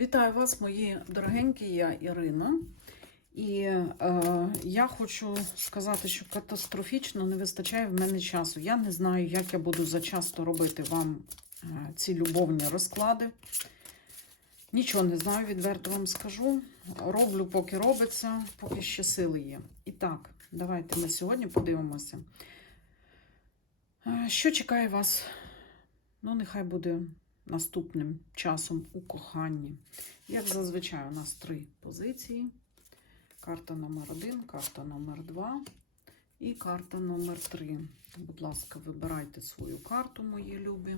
Вітаю вас, мої дорогенькі, я Ірина. І е, я хочу сказати, що катастрофічно не вистачає в мене часу. Я не знаю, як я буду зачасто робити вам е, ці любовні розклади. Нічого не знаю, відверто вам скажу. Роблю, поки робиться, поки ще сили є. І так, давайте ми сьогодні подивимося. Е, Що чекає вас? Ну, нехай буде наступним часом у коханні. Як зазвичай, у нас три позиції. Карта номер один, карта номер два і карта номер три. Будь ласка, вибирайте свою карту, мої любі.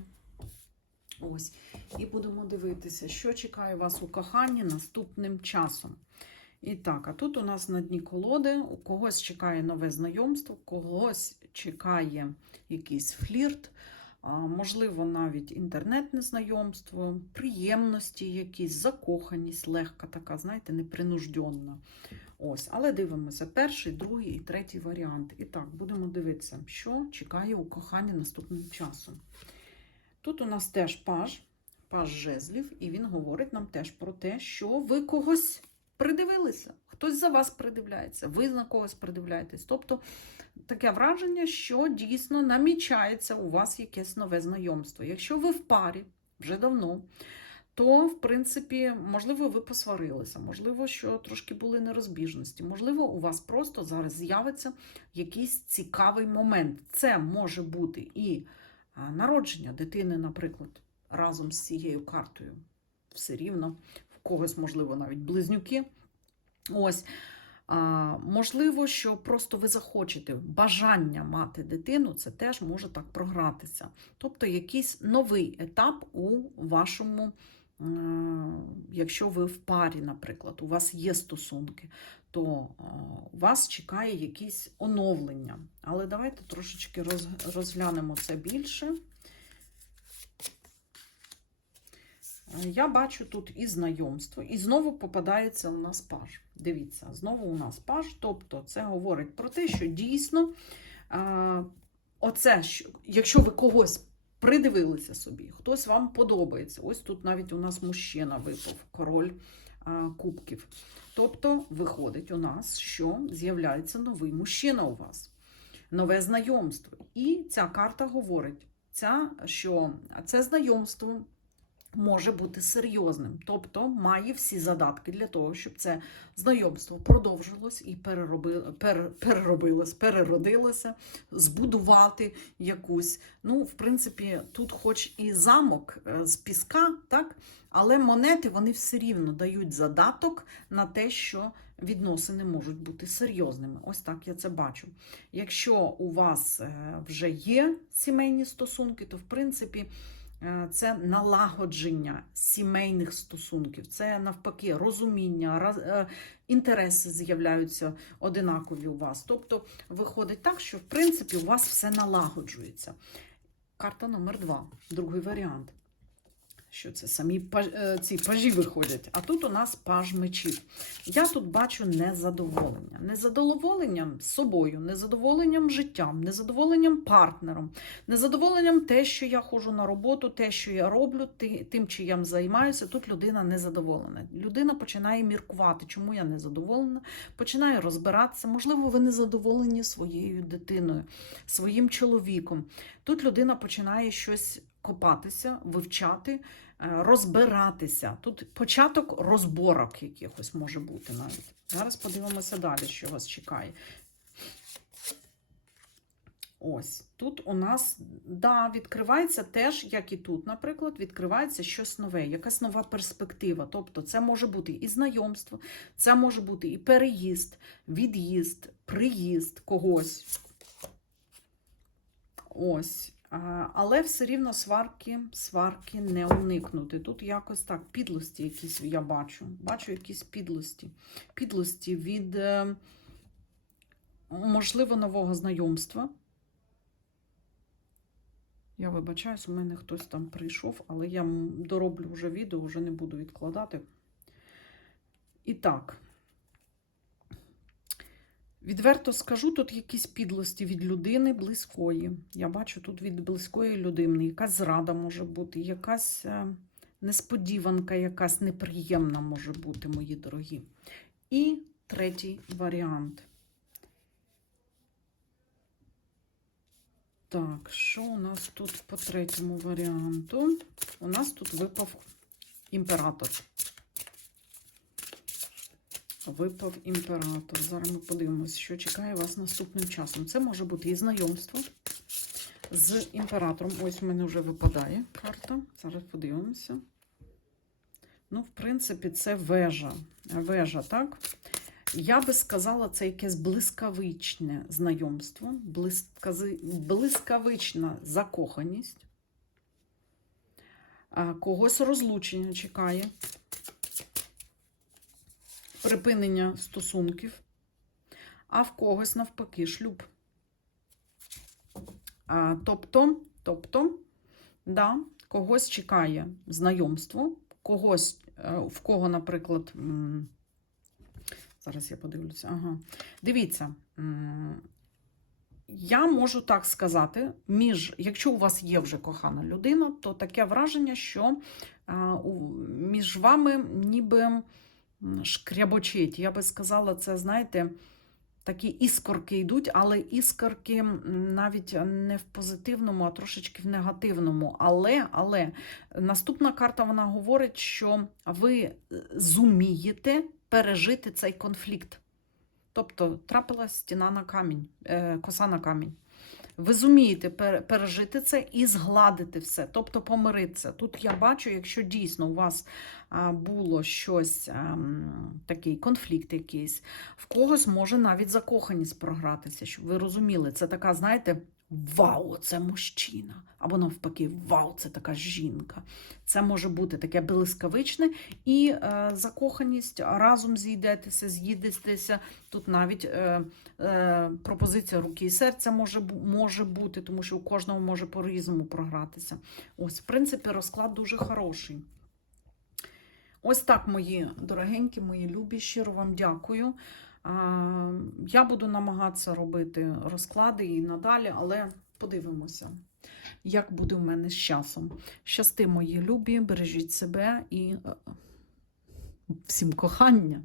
Ось. І будемо дивитися, що чекає вас у коханні наступним часом. І так, а тут у нас на дні колоди, у когось чекає нове знайомство, когось чекає якийсь флірт, можливо, навіть інтернетне знайомство, приємності, якісь закоханість, легка така, знаєте, непринужденна. Ось, але дивимося перший, другий і третій варіант. І так, будемо дивитися, що чекає у коханні наступним часом. Тут у нас теж паж, паж жезлів, і він говорить нам теж про те, що ви когось придивилися. Хтось за вас придивляється, ви на когось придивляєтесь. Тобто таке враження, що дійсно намічається у вас якесь нове знайомство. Якщо ви в парі вже давно, то, в принципі, можливо, ви посварилися, можливо, що трошки були нерозбіжності, можливо, у вас просто зараз з'явиться якийсь цікавий момент. Це може бути і народження дитини, наприклад, разом з цією картою. Все рівно, в когось, можливо, навіть близнюки. Ось. А, можливо, що просто ви захочете бажання мати дитину, це теж може так програтися. Тобто якийсь новий етап у вашому, е, якщо ви в парі, наприклад, у вас є стосунки, то е, вас чекає якісь оновлення. Але давайте трошечки роз- розглянемо це більше. Е, Я бачу тут і знайомство, і знову попадається у нас паж. Дивіться, знову у нас паж, тобто це говорить про те, що дійсно, а, оце, що, якщо ви когось придивилися собі, хтось вам подобається. Ось тут навіть у нас мужчина випав, король а, кубків. Тобто, виходить у нас, що з'являється новий мужчина у вас, нове знайомство. І ця карта говорить, ця, що це знайомство може бути серйозним, тобто має всі задатки для того, щоб це знайомство продовжилось і перероби, пер, переробилось, переродилося, збудувати якусь. Ну, в принципі, тут, хоч і замок е, з піска, так, але монети вони все рівно дають задаток на те, що відносини можуть бути серйозними. Ось так я це бачу. Якщо у вас е, вже є сімейні стосунки, то в принципі. Е, Це налагодження сімейних стосунків, це навпаки розуміння, е, інтереси з'являються одинакові у вас. Тобто виходить так, що в принципі у вас все налагоджується. Карта номер два, другий варіант. Що це самі е, ці пажі виходять. А тут у нас паж мечів. Я тут бачу незадоволення. Незадоволенням собою, незадоволенням життям, незадоволенням партнером, незадоволенням те, що я ходжу на роботу, те, що я роблю, тим, чим я займаюся. Тут людина незадоволена. Людина починає міркувати, чому я незадоволена, починає розбиратися. Можливо, ви незадоволені своєю дитиною, своїм чоловіком. Тут людина починає щось копатися, вивчати, е, розбиратися. Тут початок розборок якихось може бути навіть. Зараз подивимося далі, що вас чекає. Ось тут у нас да, відкривається теж, як і тут, наприклад, відкривається щось нове, якась нова перспектива. Тобто, це може бути і знайомство, це може бути і переїзд, від'їзд, приїзд когось. Ось. Але все рівно сварки, сварки не уникнути. Тут якось так, підлості якісь я бачу. Бачу якісь підлості. Підлості від, е, можливо, нового знайомства. Я вибачаюсь, у мене хтось там прийшов, але я дороблю вже відео, вже не буду відкладати. І так. Відверто скажу, тут якісь підлості від людини близької. Я бачу тут від близької людини, якась зрада може бути, якась е, несподіванка якась неприємна може бути, мої дорогі. І третій варіант. Так, що у нас тут по третьому варіанту? У нас тут випав імператор. Випав імператор. Зараз ми подивимося, що чекає вас наступним часом. Це може бути і знайомство з імператором. Ось в мене вже випадає карта. Зараз подивимося. Ну, в принципі, це вежа. Вежа, так? Я би сказала, це якесь блискавичне знайомство, блискавична закоханість. Когось розлучення чекає, припинення стосунків, а в когось навпаки шлюб. А, тобто, тобто, да, когось чекає знайомство, когось, е, в кого, наприклад, зараз я подивлюся. Ага. Дивіться, я можу так сказати, між, якщо у вас є вже кохана людина, то таке враження, що між вами ніби шкрябочить. Я би сказала, це, знаєте, такі іскорки йдуть, але іскорки навіть не в позитивному, а трошечки в негативному. Але, але наступна карта вона говорить, що ви е, зумієте пережити цей конфлікт. Тобто трапилась стіна на камінь, е, коса на камінь. Ви зумієте пережити це і згладити все, тобто помиритися. Тут я бачу, якщо дійсно у вас було щось, ем, такий конфлікт якийсь, в когось може навіть закоханість програтися, щоб ви розуміли, це така, знаєте, вау, це мужчина. Або навпаки, вау, це така жінка. Це може бути таке блискавичне і е, закоханість разом зійдетеся, з'їдетеся. Тут навіть е, е, пропозиція руки і серця може, може бути, тому що у кожного може по-різному програтися. Ось, в принципі, розклад дуже хороший. Ось так, мої дорогенькі, мої любі, щиро вам дякую. А, Я буду намагатися робити розклади і надалі, але подивимося, як буде в мене з часом. Щасти, мої любі, бережіть себе і е, всім кохання.